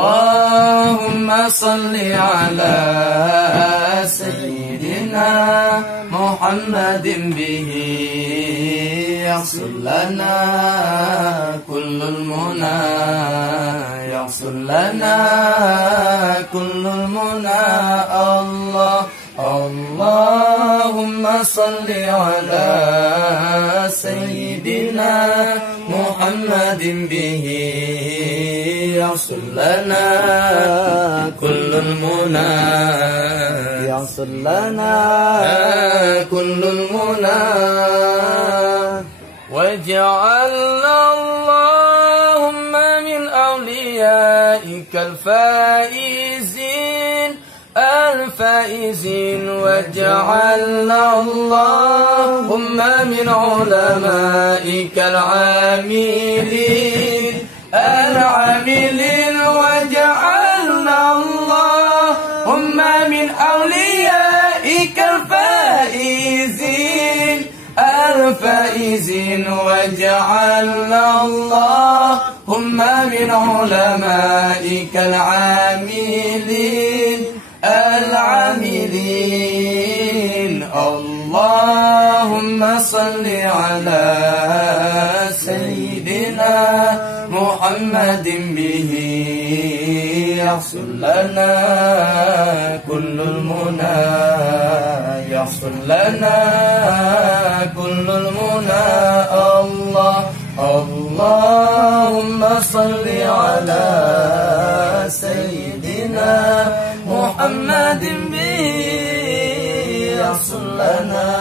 اللهم صل على سيدنا محمد به يحصل لنا كل المنى يحصل لنا كل المنى اللهم صل على سيدنا محمد به يحصل لنا كل المنى يحصل لنا كل المنى واجعلنا اللهم من أوليائك الفائزين واجعلنا اللهم من علمائك العاملين واجعلنا اللهم من أوليائك الفائزين واجعلنا اللهم من علمائك العاملين اللهم صل على سيدنا محمد به يحصل لنا كل المنى يحصل لنا كل المنى اللهم صل على سيدنا محمد به يحصل لنا